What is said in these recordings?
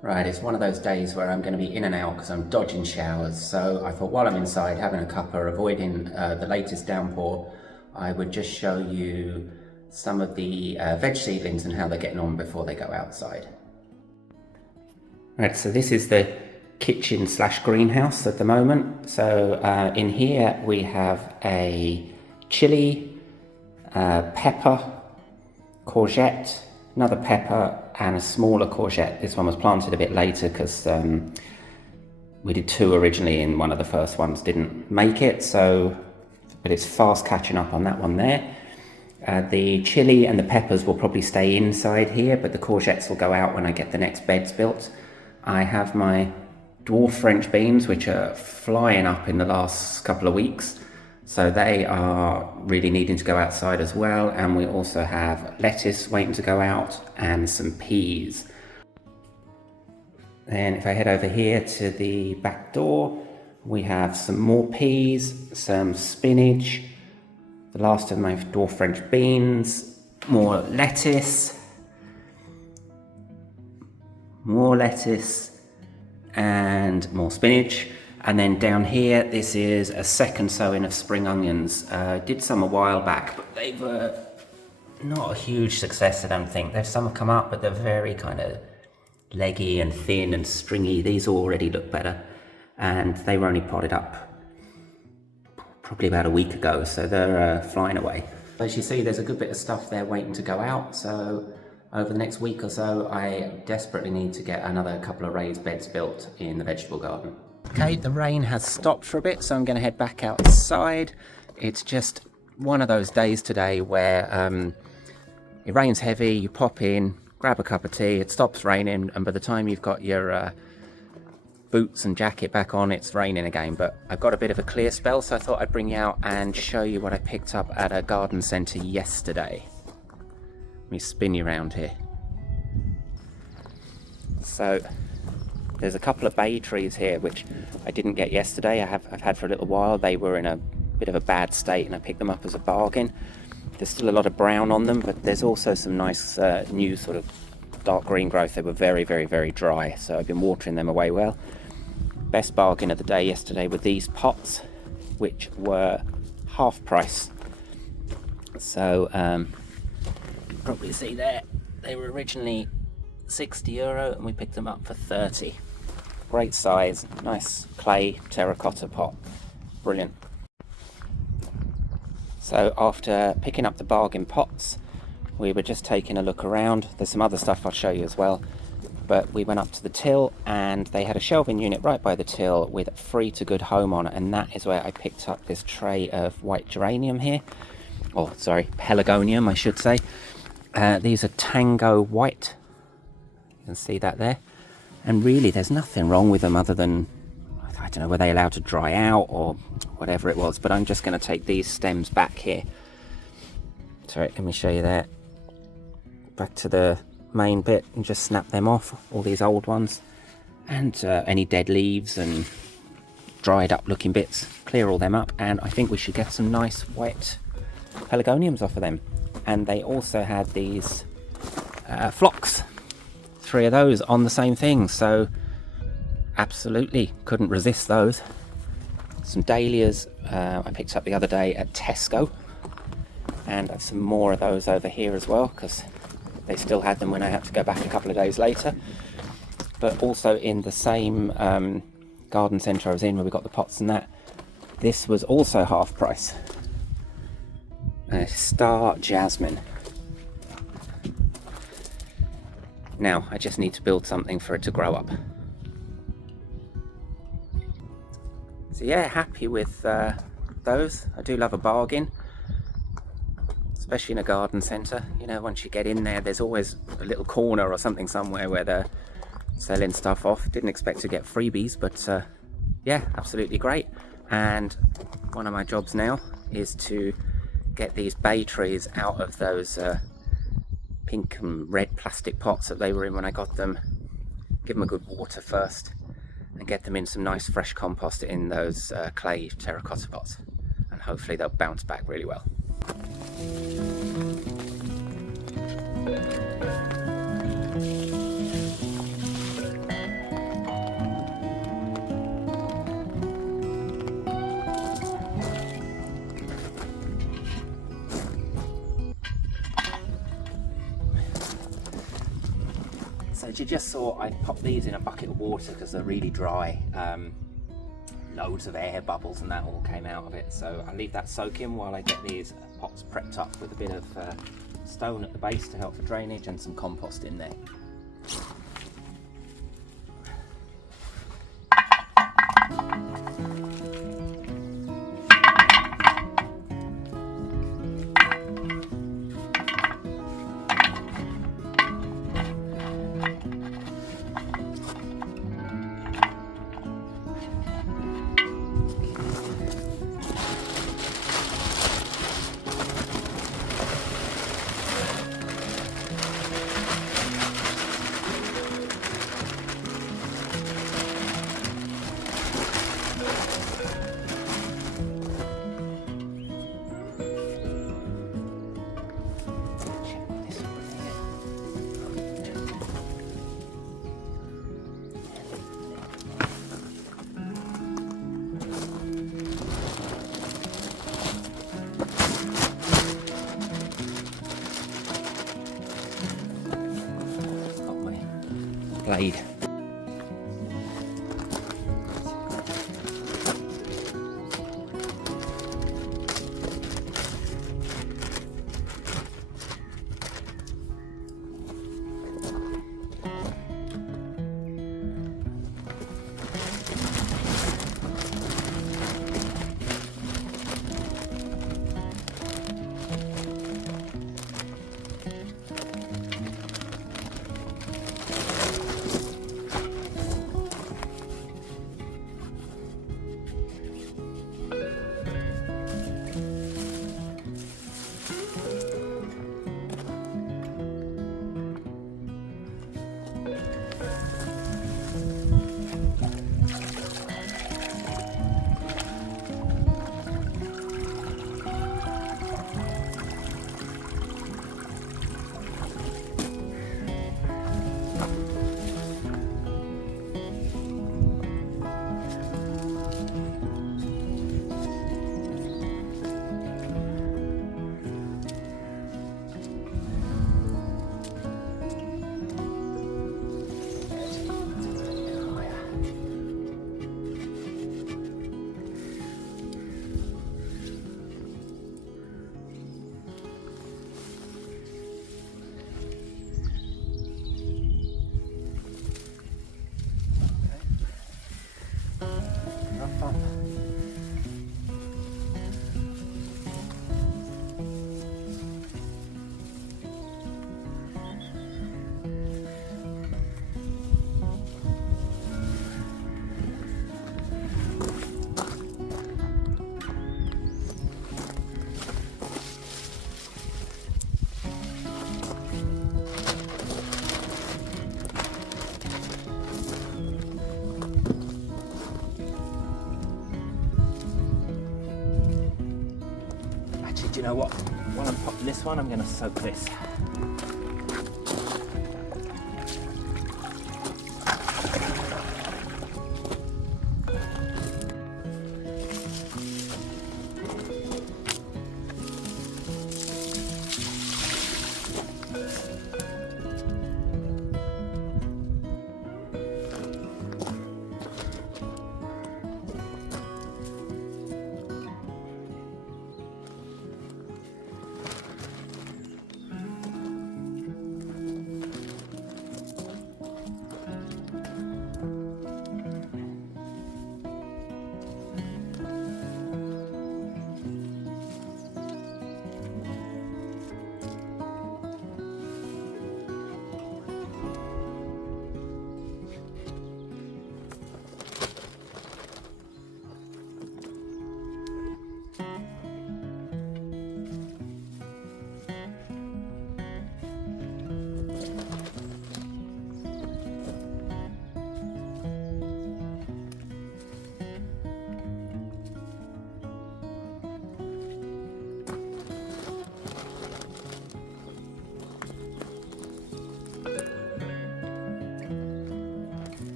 Right, it's one of those days where I'm going to be in and out because I'm dodging showers. So I thought while I'm inside having a cuppa, avoiding the latest downpour, I would just show you some of the veg seedlings and how they're getting on before they go outside. Right, so this is the kitchen slash greenhouse at the moment. So in here we have a chili, pepper, courgette, another pepper, and a smaller courgette. This one was planted a bit later because we did two originally and one of the first ones didn't make it, but it's fast catching up on that one there. The chili and the peppers will probably stay inside here, but the courgettes will go out when I get the next beds built. I have my dwarf French beans, which are flying up in the last couple of weeks. So they are really needing to go outside as well. And we also have lettuce waiting to go out and some peas. Then if I head over here to the back door, we have some more peas, some spinach, the last of my dwarf French beans, more lettuce, and more spinach. And then down here, this is a second sowing of spring onions. Did some a while back, but they were not a huge success, I don't think. Some have come up, but they're very kind of leggy and thin and stringy. These already look better. And they were only potted up probably about a week ago, so they're flying away. As you see, there's a good bit of stuff there waiting to go out. So over the next week or so, I desperately need to get another couple of raised beds built in the vegetable garden. Okay, the rain has stopped for a bit, so I'm going to head back outside. It's just one of those days today where it rains heavy, you pop in, grab a cup of tea, it stops raining, and by the time you've got your boots and jacket back on, it's raining again. But I've got a bit of a clear spell, so I thought I'd bring you out and show you what I picked up at a garden centre yesterday. Let me spin you around here. So there's a couple of bay trees here which I didn't get yesterday. I've had for a little while. They were in a bit of a bad state and I picked them up as a bargain. There's still a lot of brown on them, but there's also some nice new sort of dark green growth. They were very, very, very dry, so I've been watering them away well. Best bargain of the day yesterday were these pots, which were half price. So probably see there, they were originally €60 and we picked them up for 30. Great size, nice clay terracotta pot, brilliant. So after picking up the bargain pots, we were just taking a look around. There's some other stuff I'll show you as well, but we went up to the till and they had a shelving unit right by the till with free to good home on it, and that is where I picked up this tray of white geranium here, or sorry, pelargonium I should say. These are Tango White, you can see that there, and really there's nothing wrong with them other than, I don't know, were they allowed to dry out or whatever it was, but I'm just going to take these stems back here. Sorry, let me show you there. Back to the main bit and just snap them off, all these old ones, and any dead leaves and dried up looking bits, clear all them up, and I think we should get some nice white pelargoniums off of them. And they also had these phlox, 3 of those on the same thing, so absolutely couldn't resist those. Some dahlias I picked up the other day at Tesco, and some more of those over here as well because they still had them when I had to go back a couple of days later. But also in the same garden centre I was in where we got the pots and that, this was also half price. Star Jasmine. Now I just need to build something for it to grow up. So yeah, happy with those. I do love a bargain, especially in a garden centre. You know, once you get in there, there's always a little corner or something somewhere where they're selling stuff off. Didn't expect to get freebies, but yeah, absolutely great. And one of my jobs now is to get these bay trees out of those pink and red plastic pots that they were in when I got them. Give them a good water first and get them in some nice fresh compost in those clay terracotta pots, and hopefully they'll bounce back really well. So as you just saw, I popped these in a bucket of water because they're really dry. Loads of air bubbles and that all came out of it. So I leave that soaking while I get these pots prepped up with a bit of stone at the base to help for drainage and some compost in there. Blade. Do you know what? While I'm popping this one, I'm going to soak this.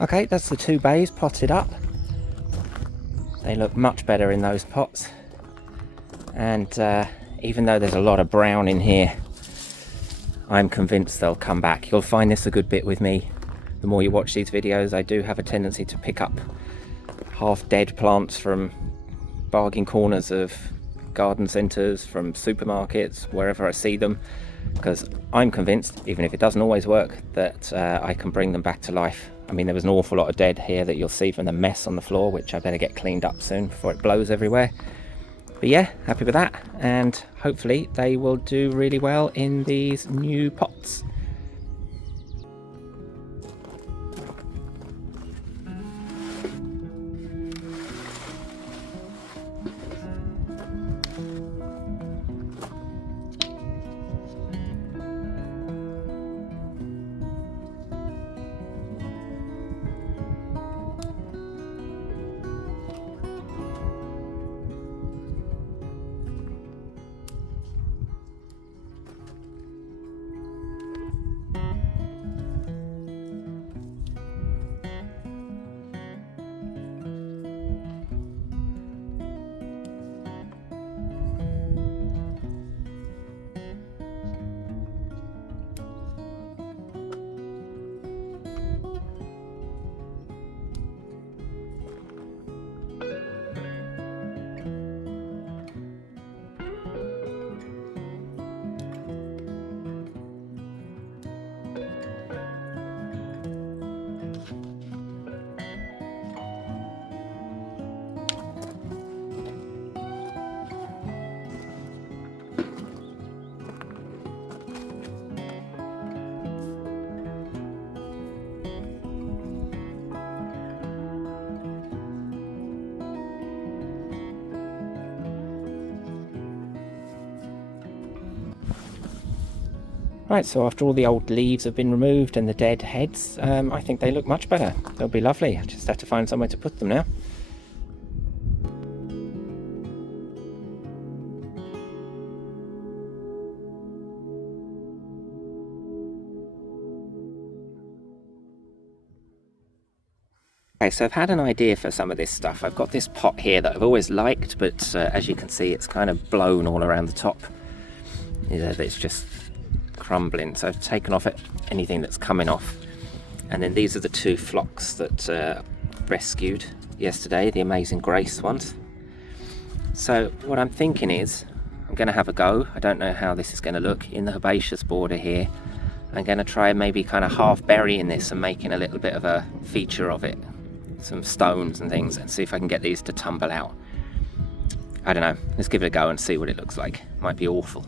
Okay, that's the 2 bays potted up. They look much better in those pots. And even though there's a lot of brown in here, I'm convinced they'll come back. You'll find this a good bit with me. The more you watch these videos, I do have a tendency to pick up half dead plants from bargain corners of garden centres, from supermarkets, wherever I see them, because I'm convinced, even if it doesn't always work, that I can bring them back to life. I mean, there was an awful lot of dead here that you'll see from the mess on the floor, which I better get cleaned up soon before it blows everywhere. But yeah, happy with that, and hopefully they will do really well in these new pots. Right, so after all the old leaves have been removed and the dead heads, I think they look much better. They'll be lovely. I just have to find somewhere to put them now. Okay, so I've had an idea for some of this stuff. I've got this pot here that I've always liked, but as you can see, it's kind of blown all around the top. It's just crumbling, so I've taken off anything that's coming off. And then these are the 2 phlox that rescued yesterday, the Amazing Grace ones. So what I'm thinking is, I'm going to have a go. I don't know how this is going to look in the herbaceous border here. I'm going to try maybe kind of half burying this and making a little bit of a feature of it, some stones and things, and see if I can get these to tumble out. I don't know, let's give it a go and see what it looks like. Might be awful.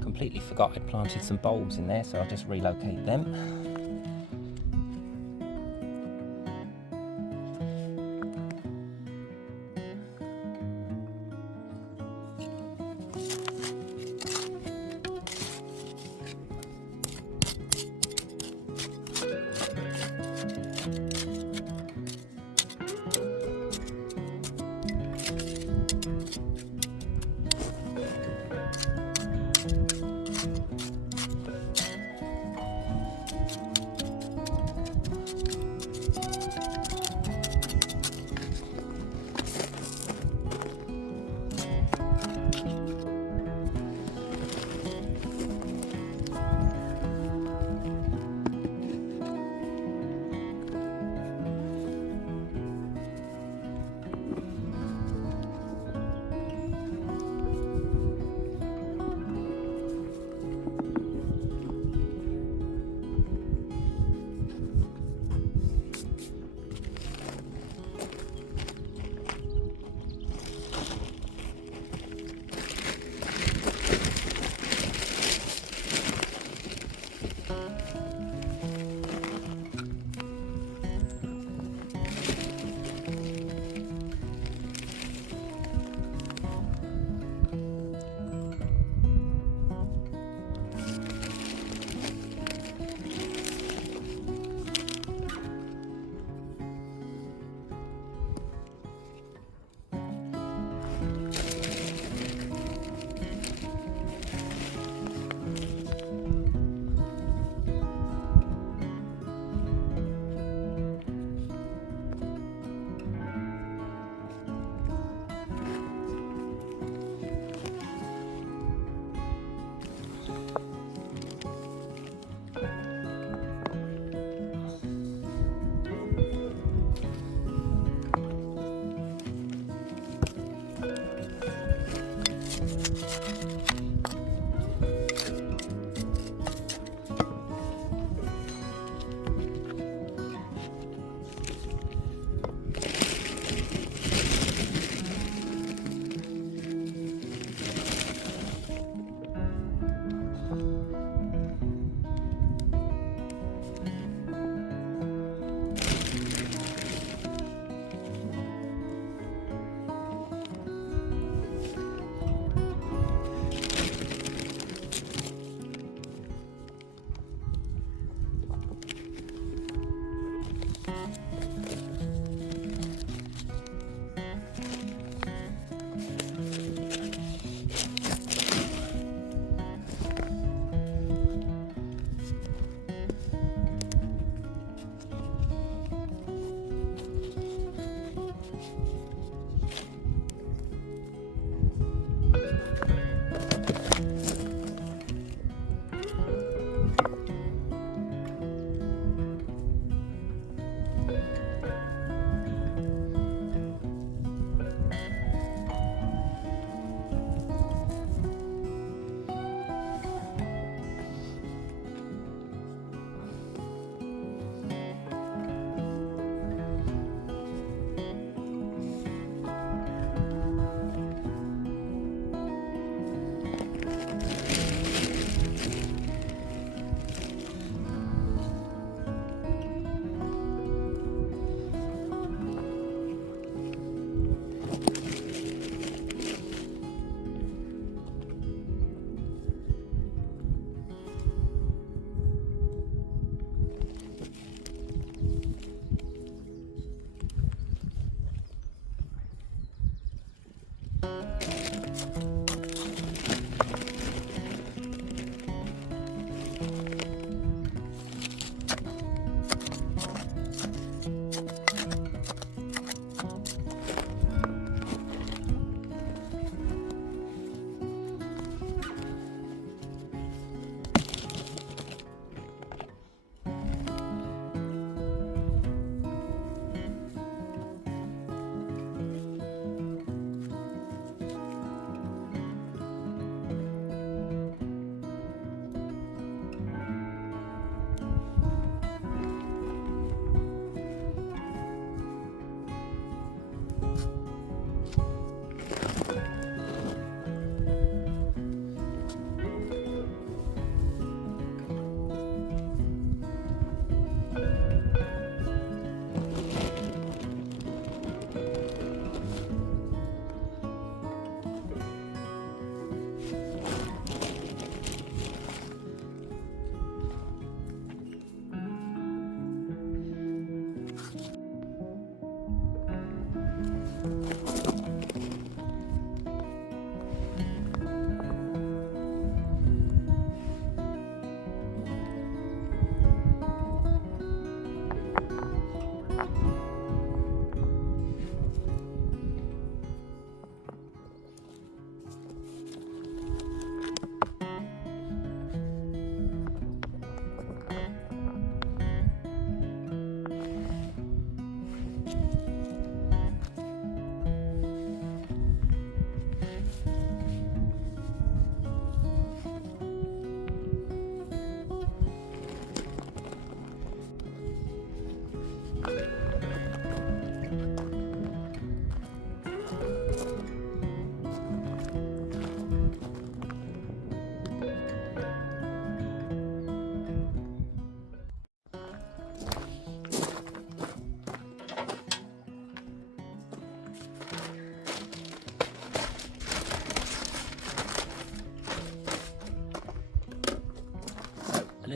Completely forgot I'd planted some bulbs in there, so I'll just relocate them.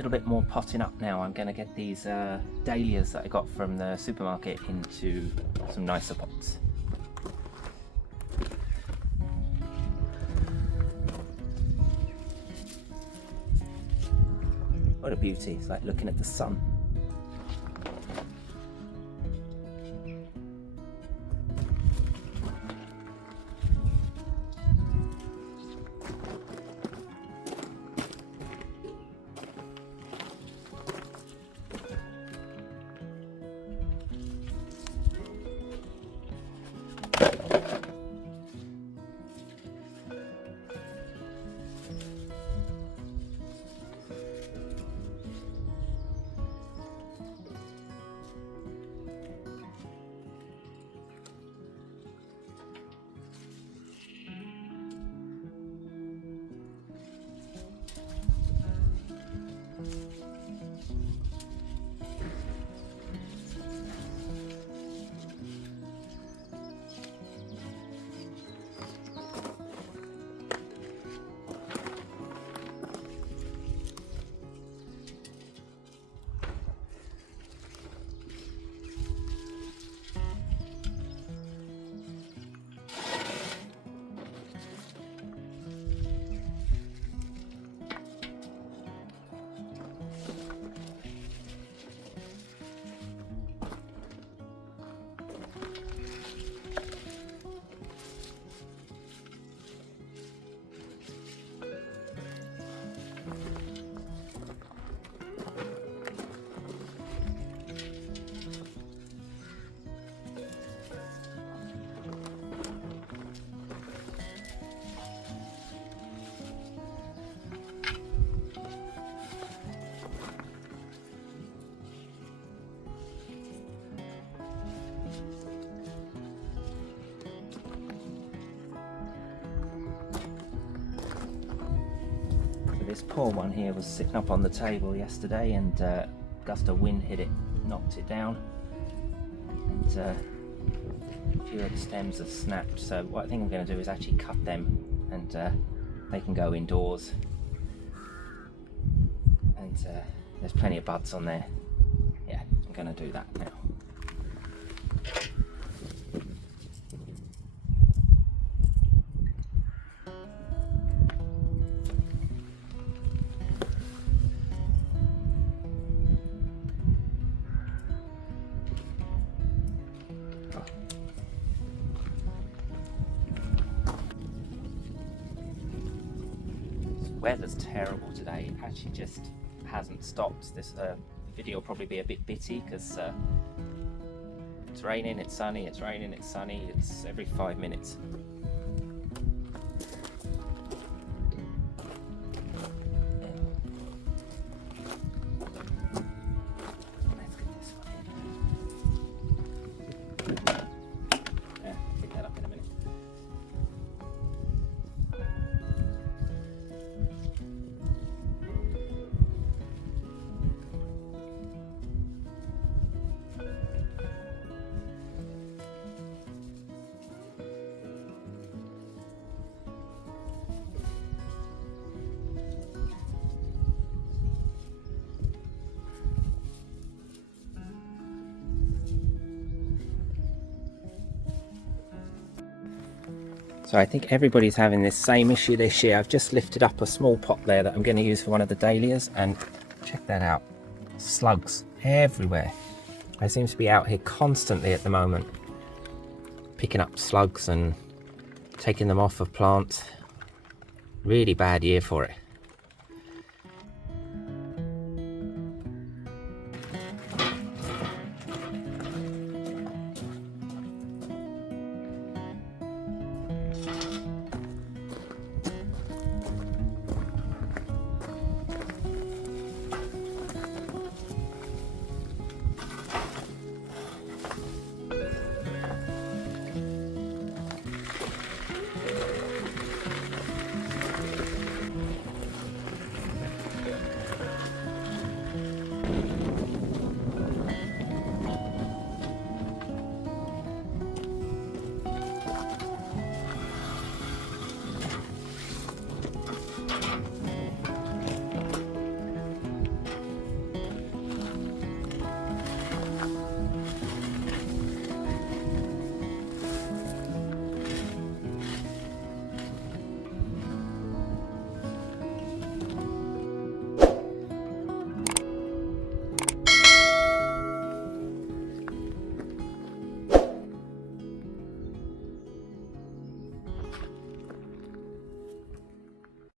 little bit more potting up now. I'm going to get these dahlias that I got from the supermarket into some nicer pots. What a beauty, it's like looking at the sun. This poor one here was sitting up on the table yesterday, and a gust of wind hit it, knocked it down, and a few of the stems have snapped. So what I think I'm going to do is actually cut them, and they can go indoors. And there's plenty of buds on there. Yeah, I'm going to do that now. Weather's terrible today. It actually just hasn't stopped. This video will probably be a bit bitty because it's raining, it's sunny, it's raining, it's sunny. It's every 5 minutes. Let's get this one in. Yeah, pick that up in a minute. So I think everybody's having this same issue this year. I've just lifted up a small pot there that I'm going to use for one of the dahlias, and check that out. Slugs everywhere. I seem to be out here constantly at the moment, picking up slugs and taking them off of plants. Really bad year for it.